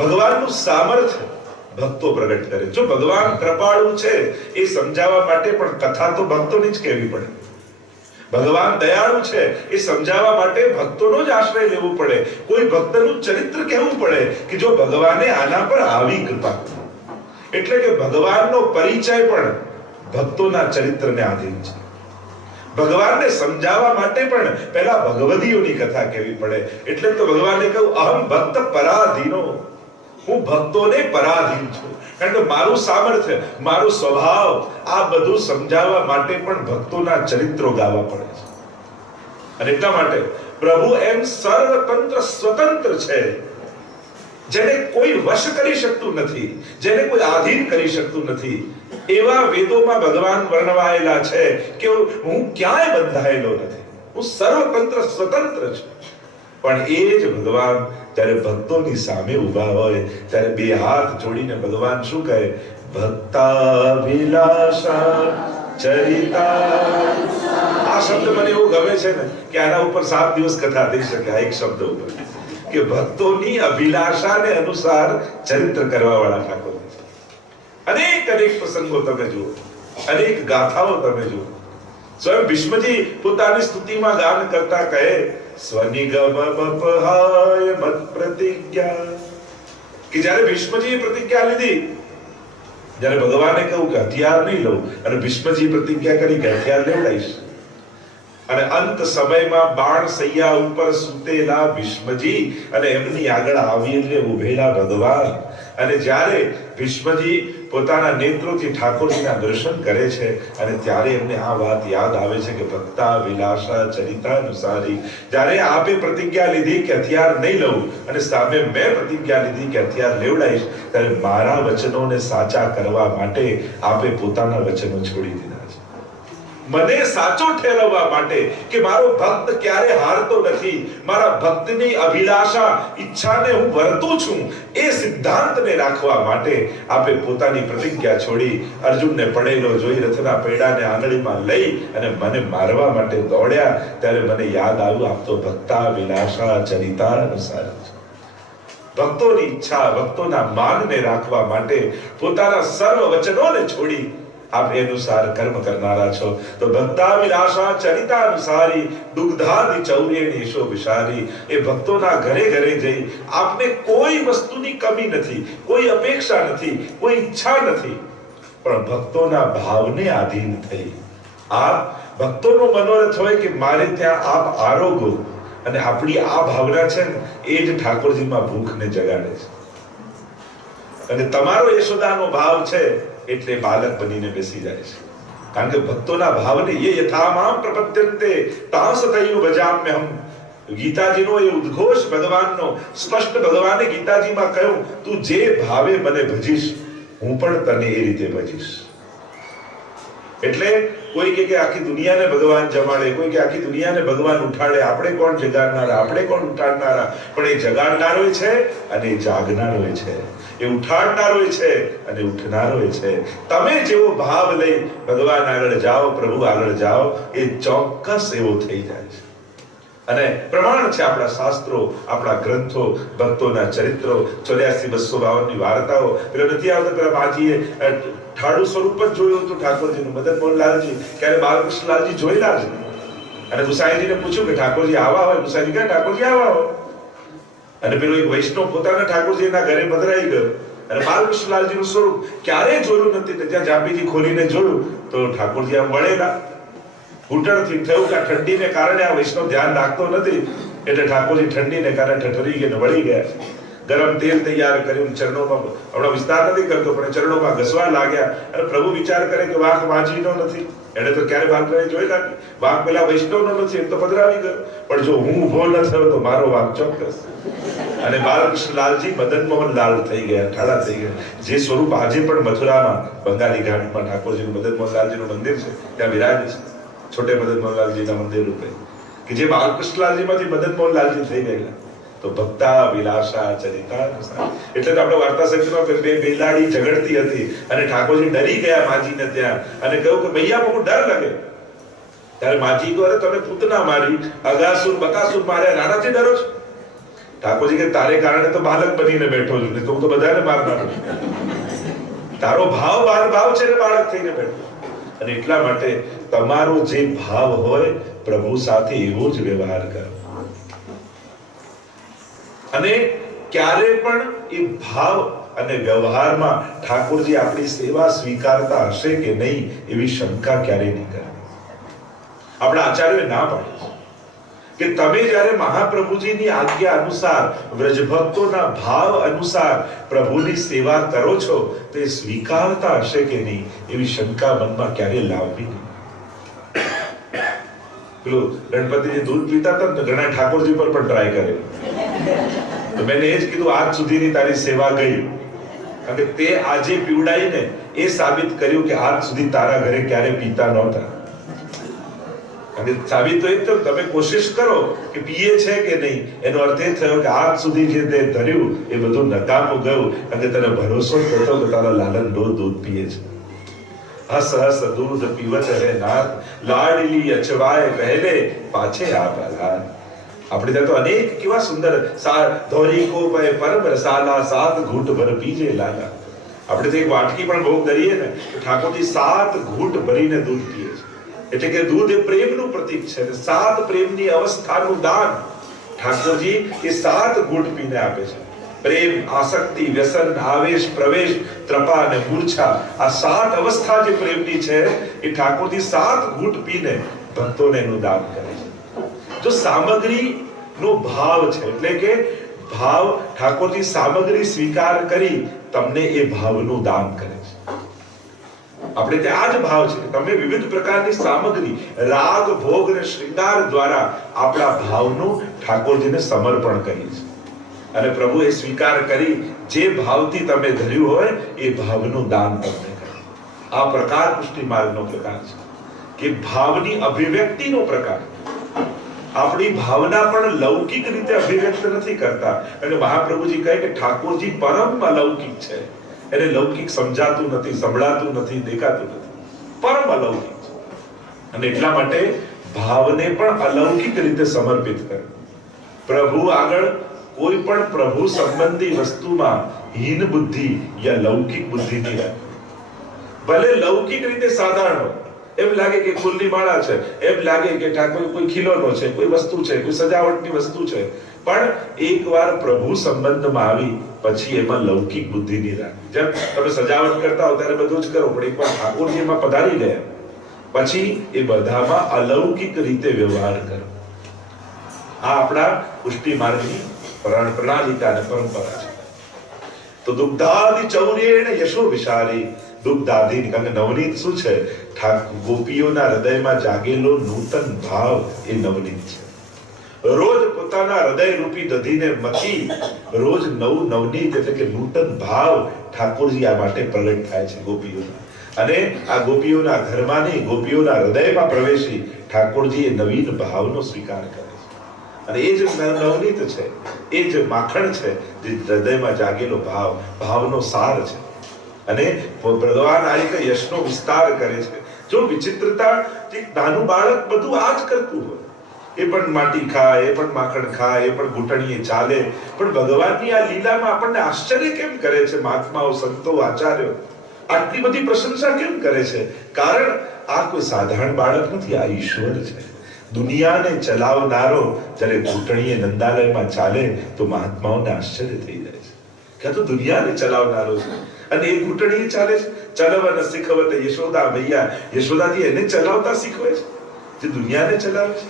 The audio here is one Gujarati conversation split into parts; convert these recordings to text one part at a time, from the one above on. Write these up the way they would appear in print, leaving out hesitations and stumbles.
ભગવાનનું સામર્થ્ય ભક્તો પ્રગટ કરે. જો ભગવાન કૃપાળુ છે એ સમજાવવા માટે પણ કથા તો ભક્તોની જ કહેવી પડે. ભગવાન દયાળુ છે એ સમજાવવા માટે ભક્તોનો જ આશ્રય લેવો પડે. કોઈ ભક્તનું ચરિત્ર કહેવું પડે કે જો ભગવાને આના પર આવી કૃપા. એટલે કે ભગવાનનો પરિચય પણ ભક્તોના ચરિત્રને આધીન છે. ભગવાનને સમજાવવા માટે પણ પહેલા ભગવદીઓની કથા કહેવી પડે. એટલે તો ભગવાને કહ્યું અહમ ભક્ત પરાધીનો, હું ભક્તોને પરાધીન છું. કારણ કે મારું સામર્થ્ય, મારો સ્વભાવ આ બધું સમજાવવા માટે પણ ભક્તોના ચરિત્રો ગાવા પડે છે. અને એટલા માટે પ્રભુ એમ સર્વતંત્ર સ્વતંત્ર છે, જેને કોઈ વશ કરી શકતું નથી, જેને કોઈ આધીન કરી શકતું નથી. એવા વેદોમાં ભગવાન વર્ણવાયેલા છે કે હું ક્યાંય બંધાયેલો નથી, હું સર્વતંત્ર સ્વતંત્ર છું. પણ એ જ ભગવાન જ્યારે ભક્તોની સામે ઉભા હોય ત્યારે બે હાથ જોડીને ભગવાન શું કહે? ભક્તાભિલાષા ચરિતા. આ શબ્દ મને એવું ગમે છે ને કે આના ઉપર 7 દિવસ કથા થઈ શકે. આ એક શબ્દ ઉપર કે ભક્તોની અભિલાષાને અનુસાર ચરિત્ર કરવા વાળા ઠાકોર. અનેક પ્રસંગો તમે જુઓ, અનેક ગાથાઓ તમે જુઓ. સ્વયં ભીષ્મજી પોતાની સ્તુતિમાં ગાન કરતા કહે સ્વનિગમ બપહાય મત પ્રતિજ્ઞા. કે જ્યારે ભીષ્મજીએ પ્રતિજ્ઞા લીધી, જ્યારે ભગવાને કહ્યું કે હથિયાર નહીં લઉં, અને ભીષ્મજી પ્રતિજ્ઞા કરી કે હથિયાર લેવડાઈશ. અને અંત સમયમાં બાણ સૈયા ઉપર સૂતેલા ભીષ્મજી અને એમની આગળ આવીને ઉભેલા ભગવાન. અને જ્યારે ભીષ્મજી પોતાના નેત્રોથી ઠાકોરજીના દર્શન કરે છે અને ત્યારે એમને આ વાત યાદ આવે છે કે ભક્તા વિલાસા ચરિતાનુસારી. જ્યારે આપે પ્રતિજ્ઞા લીધી કે હથિયાર નહીં લઉં અને સામે મેં પ્રતિજ્ઞા લીધી કે હથિયાર લેવડાઈશ, ત્યારે મારા વચનોને સાચા કરવા માટે આપે પોતાના વચનો છોડી દીધા. મને સાચો ઠેરવવા માટે કે મારો ભક્ત ક્યારે હારતો નથી, મારા ભક્તની અભિલાષા ઈચ્છાને હું વરતું છું, એ સિદ્ધાંતને રાખવા માટે આપે પોતાની પ્રતિજ્ઞા છોડી અર્જુનને પડેલો જોઈ રથના પૈડાને આંગળીમાં લઈ અને મને મારવા માટે દોડ્યા. ત્યારે મને યાદ આવ્યું આપ તો ભક્તા વિલાસા ચરિતા અનુસાર. ભક્તોની ઈચ્છા, ભક્તોના માનને રાખવા માટે પોતાના સર્વ વચનોને છોડી આપ અનુસાર કર્મ કરનારા છો. તો ભક્તાવિલાષા ચરિતાનુસારી દુગ્ધાદિ ચૌર્યેણેશો વિશારી. એ ભક્તોના ઘરે ઘરે જઈ આપને કોઈ વસ્તુની કમી નથી, કોઈ અપેક્ષા નથી, કોઈ ઈચ્છા નથી, પણ ભક્તોના ભાવને આધીન થઈ આપ ભક્તોનો મનોરથ હોય કે મારે ત્યાં આપ આરોગો. અને આપણી આ ભાવના છે ને એ જ ઠાકોરજીમાં ભૂખને જગાડે છે. અને તમારો યશોદાનો ભાવ છે એટલે બાલક બનીને બેસી જાય છે. કારણ કે ભક્તોના ભાવને એ યથામામ પ્રપદ્યન્તે તાંસ તૈયુ ભજામ્યહમ. ગીતાજીનો એ ઉદ્ઘોષ ભગવાનનો સ્પષ્ટ ભગવાને ગીતાજીમાં કહ્યું તું જે ભાવે મને ભજીશ હું પણ તને એ રીતે ભજીશ. એટલે કોઈ કે આખી દુનિયાને ભગવાન જમાડે, કોઈ કે આખી દુનિયાને ભગવાન ઉઠાડે. આપણે કોણ જગાડનારા, આપણે કોણ ઉઠાડનારા? પણ એ જગાડનારો છે અને એ જાગનારો છે, એ ઉઠાડનારો છે અને ઉઠનારો છે. તમે જેવો ભાવ લઈ ભગવાન આગળ જાઓ, પ્રભુ આગળ જાઓ, એ ચોક્કસ એવો થઈ જાય છે. અને પ્રમાણ છે આપણા શાસ્ત્રો, આપણા ગ્રંથો, ભક્તોના ચરિત્રો, 84-252 ની વાર્તાઓ. પેલો નથી આવતો પેલા માજીએ ઠાડુ સ્વરૂપ જ જોયું હતું ઠાકોરજીનું. મદન મોહનલાલજી ક્યારે બાલકૃષ્ણલાલજી જોયેલા જ નહીં. અને ગુસાઈજીને પૂછ્યું કે ઠાકોરજી આવા હોય? ગુસાઈજી કહે ઠાકોરજી આવા હોય. અને પેલો એક વૈષ્ણવ પોતાના ઠાકોરજીના ઘરે પધરાઈ ગયો અને બાલકૃષ્ણલાલજીનું સ્વરૂપ ક્યારેય જોયું નથી. ત્યાં જાપીજી ખોલીને જોયું તો ઠાકોરજી આમ વળેલા. ઘૂંટણથી થયું કે ઠંડીને કારણે આ વૈષ્ણવ ધ્યાન રાખતો નથી, એટલે ઠાકોરજી ઠંડીને કારણે ઠઠરી ગયા, વળી ગયા. ગરમ તેલ તૈયાર કર્યું, ચરણોમાં, હમણાં વિસ્તાર નથી કરતો પણ ચરણોમાં ઘસવા લાગ્યા. અને પ્રભુ વિચાર કરે કે વાંક માજીનો નથી, એને તો ક્યારે વાંક જોયેલા નહીં, વાંક પેલા વૈષ્ણવનો નથી, એ તો પધરાવી ગયો. પણ જો હું ઉભો ન થયો તો મારો વાંક ચોક્કસ. અને બાલકૃષ્ણલાલજી મદન મોહન લાલ થઈ ગયા, ઠાડા થઈ ગયા. જે સ્વરૂપ આજે પણ મથુરામાં બંગાળી ઘાટમાં ઠાકોરજીનું મદન મોહનલાલજીનું મંદિર છે ત્યાં વિરાજ છે, છોટે મદન મોહનલાલજીના મંદિર રૂપે, કે જે બાલકૃષ્ણલાલજીમાંથી મદન મોહનલાલજી થઈ ગયેલા. તો ભક્તા વિલાસા ચરિતા. એટલે તો આપણે વાર્તા સંખ્યામાં બે બેલાડી ઝઘડતી હતી અને ઠાકોરજી ડરી ગયા માજીને ત્યાં અને કહ્યું કે ભૈયા બહુ ડર લાગે. ત્યારે માજી કહે તમે પૂતના મારી, અગાસુર બકાસુર માર્યા, નાનાથી ડરો છો? ઠાકોરજી કે તારે કારણે તો બાળક બનીને બેઠો છું, નહીં તો હું તો બધાને મારનારો. તારો ભાવ છે ને બાળક થઈને બેઠો. અને એટલા માટે તમારો જે ભાવ હોય પ્રભુ સાથે એવો જ વ્યવહાર કરો. અને ક્યારે પણ એ ભાવ અને વ્યવહારમાં ઠાકોરજી આપણી સેવા સ્વીકારતા હશે કે નહીં એવી શંકા ક્યારેય નહીં કરે. આપણા આચાર્યોએ ના પાડી કે તમે જ્યારે મહાપ્રભુજીની આજ્ઞા અનુસાર વ્રજભક્તોના ભાવ અનુસાર પ્રભુની સેવા કરો છો તે સ્વીકારતા હશે કે નહીં એવી શંકા મનમાં ક્યારે લાવવી નહીં. પેલું ગણપતિજી દૂધ પીતા હતા ને ઘણા ઠાકોરજી પર પણ ટ્રાય કરે તો મેં એ જ કીધું આજ સુધીની તારી સેવા ગઈ, કારણ કે તે આજે પીવડાઈને એ સાબિત કર્યું કે આજ સુધી તારા ઘરે ક્યારે પીતા નહોતા. અને સાબિત તો એ જ તમે કોશિશ કરો કે પીએ છે કે નહીં, એનો અર્થ એ થયો કે આજ સુધી જે તે ધર્યું એ બધું નકામું ગયું, કારણ કે તને ભરોસો જ નહોતો કે તારા લાલન રોજ દૂધ પીએ છે. હસ હસ દૂધ પીવત હે નાથ, લાડલી અચવાય પહેલે પાછે આપ આધાર. આપણે ત્યાં તો અનેક કેવા સુંદર ધોરી કો પય પરમ રસાલા, સાત ઘૂંટ ભર પીજે લાલા. આપણે તો એક વાટકી પણ ભોગ કરીએ ને ઠાકોરજી 7 ઘૂંટ ભરીને દૂધ પીએ છે. એટલે કે દૂધ એ પ્રેમનું પ્રતીક છે. 7 પ્રેમની અવસ્થાનું દાન ઠાકોરજી એ 7 ઘૂંટ પીને આપે છે. પ્રેમ, આસક્તિ, વ્યસન, આવેશ, પ્રવેશ, ત્રપા અને મૂર્છા, આ 7 અવસ્થા જે પ્રેમની છે એ ઠાકોરજી 7 ઘૂંટ પીને ભક્તોને એનું દાન કરે છે. જો સામગ્રી નો ભાવ છે એટલે કે ભાવ ઠાકોરજી સામગ્રી સ્વીકાર કરી તમને એ ભાવનું દાન કરે છે. આપણે ત્યાં જ ભાવ છે કે તમે વિવિધ પ્રકારની સામગ્રી રાગ, ભોગ અને શૃંગાર દ્વારા આપણા ભાવનું ઠાકોરજીને સમર્પણ કરીએ છીએ. અને પ્રભુ એ સ્વીકાર કરી જે ભાવથી તમે ધર્યું હોય એ ભાવનું દાન તમને કરે. આ પ્રકાર પુષ્ટિ માર્ગનો પ્રકાર છે કે ભાવની અભિવ્યક્તિનો પ્રકાર. આપણી ભાવના પણ લૌકિક રીતે અભિવ્યક્ત નથી કરતા. અને મહાપ્રભુજી કહે કે ઠાકોરજી પરમ અલૌકિક છે. એને લૌકિક સમજાતું નથી, સંભળાતું નથી, દેખાતું નથી, પરમ અલૌકિક છે. અને એટલા માટે ભાવને પણ અલૌકિક રીતે સમર્પિત કરે. પ્રભુ આગળ કોઈ પણ પ્રભુ સંબંધી વસ્તુમાં હીન બુદ્ધિ યા લૌકિક બુદ્ધિ નહીં રાખે. ભલે લૌકિક રીતે સાધારણ હોય, એમ લાગે કે ફૂલની માળા છે, એમ લાગે કે ઠાકોર કોઈ ખીલોનો છે, કોઈ વસ્તુ છે, કોઈ સજાવટની વસ્તુ છે, પણ એકવાર પ્રભુ સંબંધમાં આવી પછી એમાં લૌકિક બુદ્ધિ નહીં રાખવી. જેમ તમે સજાવટ કરતા હો ત્યારે બધું જ કરો, પણ એકવાર ઠાકોરજી એમાં પધારી ગયા પછી એ બધામાં અલૌકિક રીતે વ્યવહાર કરો. આ આપણા પુષ્ટિ માર્ગની પ્રણાલિકા અને પરંપરા છે. તો દુગ્ધાદિ ચૌર્યેણ યશો વિશારી. દુગ્ધાદિ કારણ કે નવનીત શું છે? ગોપીઓના હૃદયમાં જાગેલો નૂતન ભાવ એ નવનીત છે. રોજ પોતાના હૃદય રૂપી દધીને મથી રોજ નવનીત એટલે કે નૂતન ભાવ ઠાકોરજી આ માટે પ્રગટ થાય છે ગોપીઓના. અને આ ગોપીઓના ઘરમાં નહીં, ગોપીઓના હૃદયમાં પ્રવેશી ઠાકોરજી એ નવીન ભાવનો સ્વીકાર કરે છે. અને એ જ નવનીત છે, એ જ માખણ છે જે હૃદયમાં જાગેલો ભાવનો સાર છે. અને ભગવાન આ રીતે યશનો વિસ્તાર કરે છે. જો વિચિત્રતા, નાનું બાળક બધું આ જ કરતું હોય, એ પણ માટી ખાય, એ પણ માખણ ખાય, એ પણ ઘૂંટણીએ ચાલે, પણ ભગવાનની આ લીલામાં આપણને આશ્ચર્ય કેમ કરે છે? મહાત્માઓ, સંતો, આચાર્યો આટલી બધી પ્રશંસા કેમ કરે છે? કારણ આ કોઈ સાધારણ બાળક નથી, આ ઈશ્વર છે. દુનિયાને ચલાવનારો જ્યારે ઘૂંટણીએ નંદાલયમાં ચાલે તો મહાત્માઓને આશ્ચર્ય થઈ જાય છે કે આ તો દુનિયાને ચલાવનારો છે અને એ ઘૂંટણીએ ચાલે છે. ચલવન શીખવત યશોદા મૈયા. યશોદાજી એને ચલાવતા શીખવે છે, જે દુનિયાને ચલાવે છે,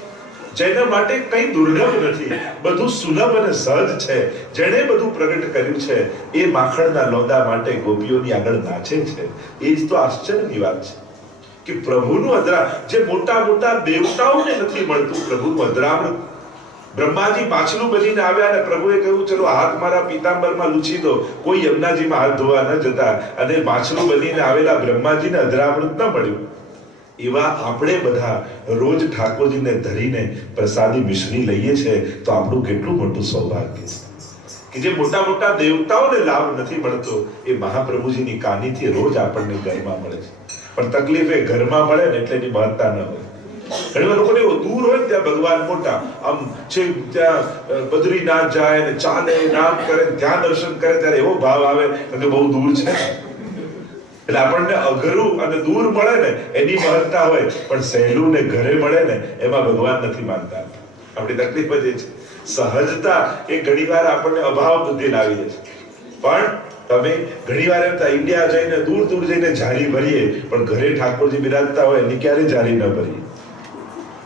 જેના માટે કઈ દુર્લભ નથી, બધું સુલભ અને સહજ છે. જેણે બધું પ્રગટ કર્યું છે એ માખણના લોંદા માટે ગોપીઓની આગળ નાચે છે. એ જ તો આશ્ચર્યની વાત છે કે પ્રભુનું અધરા, જે મોટા મોટા દેવતાઓને નથી મળતું પ્રભુનું અધરામૃત. બ્રહ્માજી પાછલું બનીને આવ્યા અને પ્રભુએ કહ્યું ચલો હાથ મારા પીતાંબરમાં લૂછી દો. કોઈ યમુનાજીમાં હાથ ધોવા ન જતા અને પાછલું બનીને આવેલા બ્રહ્માજીને અધરામૃત ન મળ્યું. એવા આપણે બધા રોજ ઠાકોરજીને ધરીને પ્રસાદી મિશ્રી લઈએ છીએ તો આપણું કેટલું મોટું સૌભાગ્ય છે કે જે મોટા મોટા દેવતાઓને લાભ નથી મળતો એ મહાપ્રભુજીની કાનીથી રોજ આપણને ઘરમાં મળે છે. પણ તકલીફ એ ઘરમાં મળે ને એટલે એની મહત્તા ન હોય. ઘણી વાર લોકોને દૂર હોય ત્યાં ત્યાં ભગવાન મોટા, આમ છે ત્યાં બદ્રીનાથ જાય ને ચાલે નામ કરે, ત્યાં દર્શન કરે ત્યારે એવો ભાવ આવે કે બહુ દૂર છે. એટલે આપણને અઘરું અને દૂર મળે ને એની મહત્તા હોય, પણ સહેલું ને ઘરે મળે ને એમાં ભગવાન નથી માનતા. આપણી તકલીફ જ એ છે. સહજતા એ ઘણીવાર આપણને અભાવ બુદ્ધિ લાવી દે છે. પણ તમે ઘણીવાર એમ થાય ઇન્ડિયા જઈને દૂર દૂર જઈને જારી ભરીએ, પણ ઘરે ઠાકોરજી બિરાજતા હોય એની ક્યારે જારી ન ભરીએ.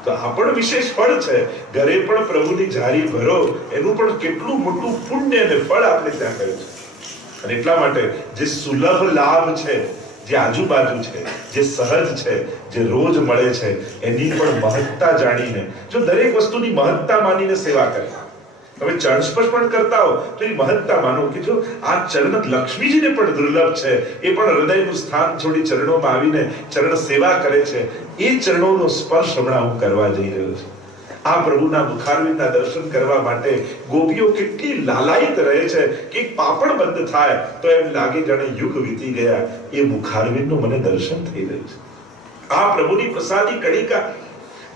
તો આ પણ વિશેષ ફળ છે. ઘરે પણ પ્રભુની જારી ભરો, એનું પણ કેટલું મોટું પુણ્ય અને ફળ આપણે ત્યાં કહ્યું છે. અને એટલા માટે જે સુલભ લાભ છે, જે આજુબાજુ છે, જે સહજ છે, જે રોજ મળે છે, એની પણ મહત્તા જાણીને, જો દરેક વસ્તુની મહત્તા માનીને સેવા કરે, તમે ચરણ સ્પર્શ પણ કરતા હો તો એ મહત્તા માનો કે જો આ ચરણ લક્ષ્મીજીને પણ દુર્લભ છે, એ પણ હૃદયનું સ્થાન છોડી ચરણોમાં આવીને ચરણ સેવા કરે છે, એ ચરણોનો સ્પર્શ હમણાં હું કરવા જઈ રહ્યો છું. આ પ્રભુના મુખારવિંદના દર્શન કરવા માટે ગોપીઓ કેટલી લાલાયિત રહે છે કે એક પાપણ બંધ થાય તો એમ લાગે જાણે યુગ વીતી ગયા, એ મુખારવિંદનું મને દર્શન થઈ રહ્યું છે. આ પ્રભુની પ્રસાદી કણિકા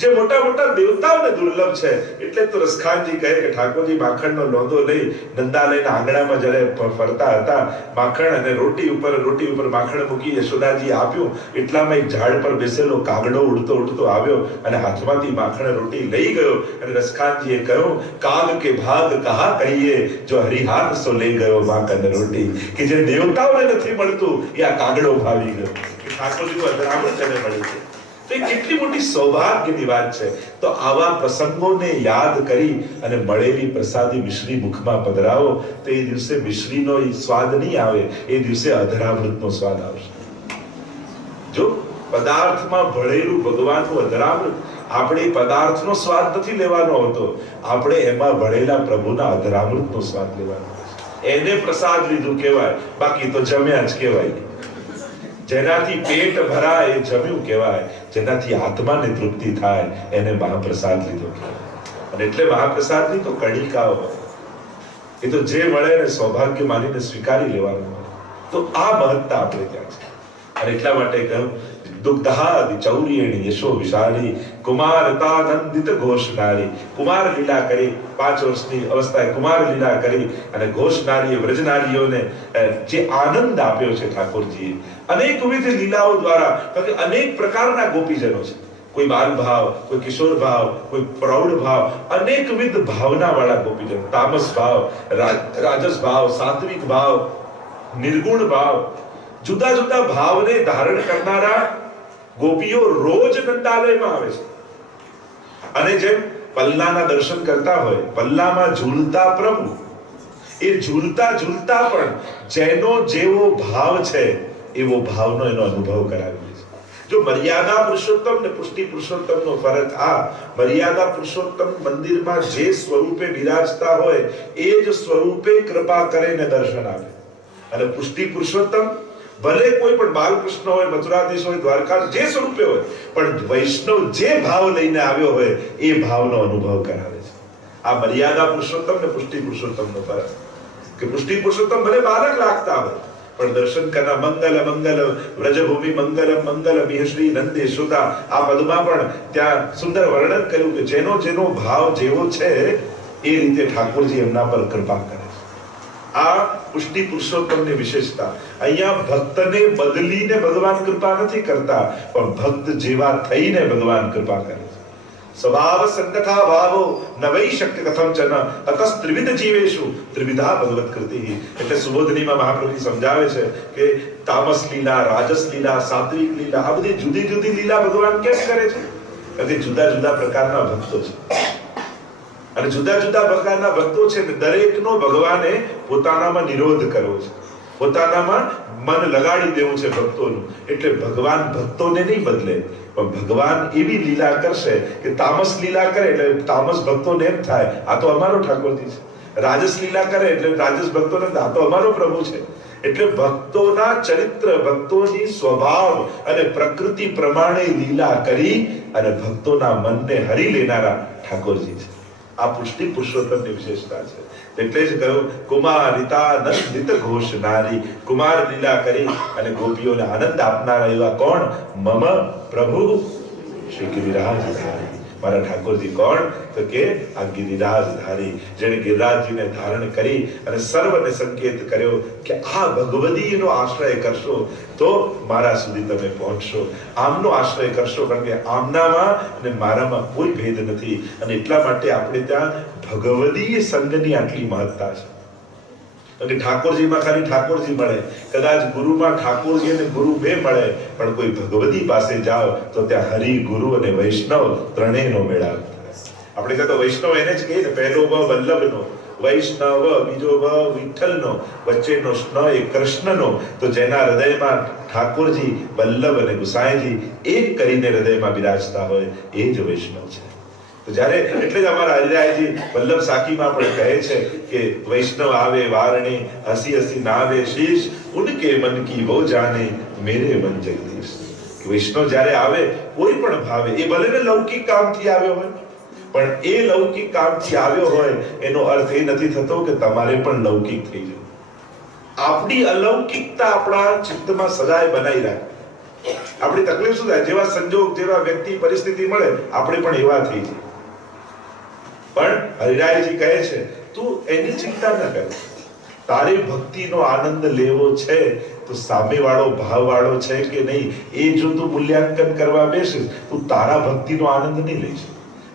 જે મોટા મોટા દેવતાઓને દુર્લભ છે. એટલે તો રસખાનજી કહે કે ઠાકોરજી માખણનો લોંદો લઈ નંદાલયના આંગણામાં જ્યારે ફરતા હતા, માખણ અને રોટી ઉપર માખણ મૂકી યશોદાજી આપ્યું. એટલામાં એક ઝાડ પર બેસેલો કાગડો ઉડતો ઉડતો આવ્યો અને હાથમાંથી માખણ રોટી લઈ ગયો. અને રસખાનજીએ કહ્યું, કાગ કે ભાગ કહા કહીએ, જો હરિહાર સો લઈ ગયો માખણ રોટી. કે જે દેવતાઓને નથી મળતું એ આ કાગડો ભાવી ગયો, કે ઠાકોરજીનું અધરામણ તેને મળ્યું છે. તો એ કેટલી મોટી સૌભાગ્યની વાત છે. તો આવા પ્રસંગોને યાદ કરી અને મળેલી પ્રસાદી મિશ્રી મુખમાં પધરાવો તો એ દિવસે મિશ્રીનો સ્વાદ નહીં આવે, એ દિવસે અધરામૃતનો સ્વાદ આવશે. જો પદાર્થમાં ભળેલું ભગવાનનું અધરામૃત, આપણે પદાર્થનો સ્વાદ નથી લેવાનો હોતો, આપણે એમાં ભળેલા પ્રભુના અધરામૃતનો સ્વાદ લેવાનો. એને પ્રસાદ લીધું કહેવાય, બાકી તો જમ્યા જ કહેવાય. જેનાથી પેટ ભરાય એ જમ્યું કહેવાય, જેનાથી આત્માને તૃપ્તિ થાય એને મહાપ્રસાદ લીધો કહેવાય. અને એટલે મહાપ્રસાદની તો કણિકાઓ એ તો જે મળે ને સૌભાગ્ય માનીને સ્વીકારી લેવાનું. તો આ મહત્તા આપણે ત્યાં છે. અને એટલા માટે કહ્યું, દુગ્ધાદિ ચૌર્યેણી યશો વિશાળી કુમારતાનંદિત ઘોષનારી. કુમાર લીલા કરી, 5 વર્ષની અવસ્થાએ કુમાર લીલા કરી અને ઘોષનારીએ વ્રજનારીઓને જે આનંદ આપ્યો છે ઠાકોરજીએ અનેકવિધ લીલાઓ દ્વારા. કારણ કે અનેક પ્રકારના ગોપીજનો છે. કોઈ બાલ ભાવ, કોઈ કિશોર ભાવ, કોઈ પ્રૌઢ ભાવ, અનેકવિધ ભાવના વાળા ગોપીજનો. તામસ ભાવ, રાજસ ભાવ, સાત્વિક ભાવ, નિર્ગુણ ભાવ, જુદા જુદા ભાવને ધારણ કરનારા ગોપીઓ રોજ નંદાલયમાં આવે છે. અને જેમ પલ્લાના દર્શન કરતા હોય, પલ્લામાં ઝૂલતા પ્રભુ, એ ઝૂલતા ઝૂલતા પણ જેનો જેવો ભાવ છે એવો ભાવનો એનો અનુભવ કરાવી છે. જો મર્યાદા પુરુષોત્તમ ને પુષ્ટિ પુરુષોત્તમનો ફરક આ, મર્યાદા પુરુષોત્તમ મંદિરમાં જે સ્વરૂપે બિરાજતા હોય એ જ સ્વરૂપે કૃપા કરે ને દર્શન આપે. અને પુષ્ટિ પુરુષોત્તમ ભલે કોઈ પણ બાલકૃષ્ણ હોય, મથુરાધીશ હોય, દ્વારકા, જે સ્વરૂપે હોય, પણ વૈષ્ણવ જે ભાવ લઈને આવ્યો હોય એ ભાવનો અનુભવ કરાવે છે. આ મર્યાદા પુરુષોત્તમ ને પુષ્ટિ પુરુષોત્તમનો ફરક. કે પુષ્ટિ પુરુષોત્તમ ભલે બાલક લાગતા હોય, પણ દર્શન કરના મંગલ મંગલ વ્રજભૂમિ મંગલમ મંગલમ ઇહ શ્રી નંદ યશોદા, આ પદમાં પણ ત્યાં સુંદર વર્ણન કર્યું કે જેનો જેનો ભાવ જેવો છે એ રીતે ઠાકોરજી એમના પર કૃપા કરે. આ પુષ્ટિ પુરુષોત્તમની વિશેષતા. અહીંયા ભક્તને બદલીને ભગવાન કૃપા નથી કરતા, પણ ભક્ત જેવા થઈને ભગવાન કૃપા કરે છે. સ્વભાવ સંતથા ભાવો ન વૈ શક્ય કથંચન અતસ ત્રિવિધ જીવેષુ ત્રિવિધા ભગવત કૃતિ. એટલે સુબોધનીમાં મહાપ્રભુ સમજાવે છે કે તામસ લીલા, રાજસ લીલા, સાત્વિક લીલા, આ બધી જુદી જુદી લીલા ભગવાન કેમ કરે છે? કારણ કે જુદા જુદા પ્રકારના ભક્તો છે. અને જુદા જુદા પ્રકારના ભક્તો છે, દરેકનો ભગવાને પોતાનામાં નિરોધ કરવો છે, પોતાનામાં મન લગાડી દેવું છે ભક્તોનું. એટલે ભગવાન ભક્તોને નહીં બદલે, પણ ભગવાન એવી લીલા કરશે કે તામસ લીલા કરે એટલે તામસ ભક્તોને એમ થાય આ તો અમારો ઠાકોરજી છે. રાજસ લીલા કરે એટલે રાજસ ભક્તોને આ તો અમારો પ્રભુ છે. એટલે ભક્તોના ચરિત્ર, ભક્તોની સ્વભાવ અને પ્રકૃતિ પ્રમાણે લીલા કરી અને ભક્તોના મનને હરી લેનારા ઠાકોરજી છે. આ પુષ્ટિ પુરુષોત્તમની વિશેષતા છે. એટલે જ કહ્યું, કુમારિતા નંદિત ઘોષનારી. કુમાર લીલા કરી અને ગોપીઓને આનંદ આપનારા એવા કોણ? મમ પ્રભુ શ્રી ગિરિરાજ ધારી. મારા ઠાકોરજી કોણ? તો કે આ ગિરિરાજધારી, જેણે ગિરિરાજજીને ધારણ કરી અને સર્વને સંકેત કર્યો કે આ ભગવદીનો આશ્રય કરશો તો મારા સુધી તમે પહોંચશો, આમનો આશ્રય કરશો, કારણ કે આમનામાં અને મારામાં કોઈ ભેદ નથી. અને એટલા માટે આપણે ત્યાં ભગવદીય સંઘની આટલી મહત્તા છે. અને ઠાકોરજીમાં ખાલી ઠાકોરજી મળે, કદાચ ગુરુમાં ઠાકોરજી અને ગુરુ બે મળે, પણ કોઈ ભગવદી પાસે જાઓ તો ત્યાં હરિ, ગુરુ અને વૈષ્ણવ ત્રણેયનો મેળાપ થાય. આપણે કહેતો વૈષ્ણવ એને જ કહીએ ને, પહેલો વ વલ્લભનો, વૈષ્ણવ બીજો વ વિઠ્ઠલનો, વચ્ચેનો સ્ન એ કૃષ્ણનો. તો જેના હૃદયમાં ઠાકોરજી, વલ્લભ અને ગુસાઈજી એક કરીને હૃદયમાં બિરાજતા હોય એ જ વૈષ્ણવ છે. તો જ્યારે એટલે જ અમારા હરિરાયજી વલ્લભ સાખીમાં પણ કહે છે કે વૈષ્ણવ આવે વારણે, હસી હસી નાવે શીશ, ઉનકે મન કી વો જાને, મેરે મન જગદીશ. વૈષ્ણવ જ્યારે આવે કોઈ પણ ભાવે, એ ભલે ને લૌકિક કામથી આવ્યો હોય, પણ એ લૌકિક કામથી આવ્યો હોય એનો અર્થ એ નથી થતો કે તમારે પણ લૌકિક થઈ જાય. આપણી અલૌકિકતા આપણા ચિત્તમાં સદાય બનાવી રાખે. આપણી તકલીફ શું થાય? જેવા સંજોગ, જેવા વ્યક્તિ, પરિસ્થિતિ મળે આપણે પણ એવા થઈ જાય. પણ હરિરાયજી કહે છે તું એની ચિંતા ન કર, તારે ભક્તિનો આનંદ લેવો છે તો સામેવાળો ભાવવાળો છે કે નહીં એ જો તું મૂલ્યાંકન કરવા બેસીસ, તું તારા ભક્તિનો આનંદ નહીં લઈશ.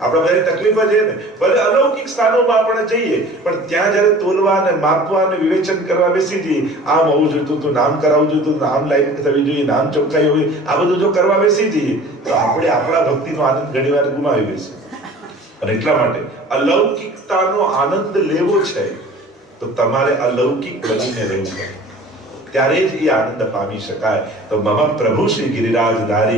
આપણે બધી તકલીફ છે ને, ભલે અલૌકિક સ્થાનોમાં આપણે જઈએ, પણ ત્યાં જયારે તોલવા અને માપવા અને વિવેચન કરવા બેસી જઈએ, આમ હોવું જોઈતું, તો નામ કરાવવું જોઈતું, નામ લાઈન થવી જોઈએ, નામ ચોખ્ખાઈ હોય, આ બધું જો કરવા બેસી જઈએ તો આપણે આપણા ભક્તિનો આનંદ ઘણીવાર ગુમાવી બેસીએ. અને એટલા માટે અલૌકિકતાનો આનંદ લેવો છે તો તમારે અલૌકિક બનીને રહેવું પડે, ત્યારે જ એ આનંદ પામી શકાય. તો મમ પ્રભુ શ્રી ગિરિરાજધારી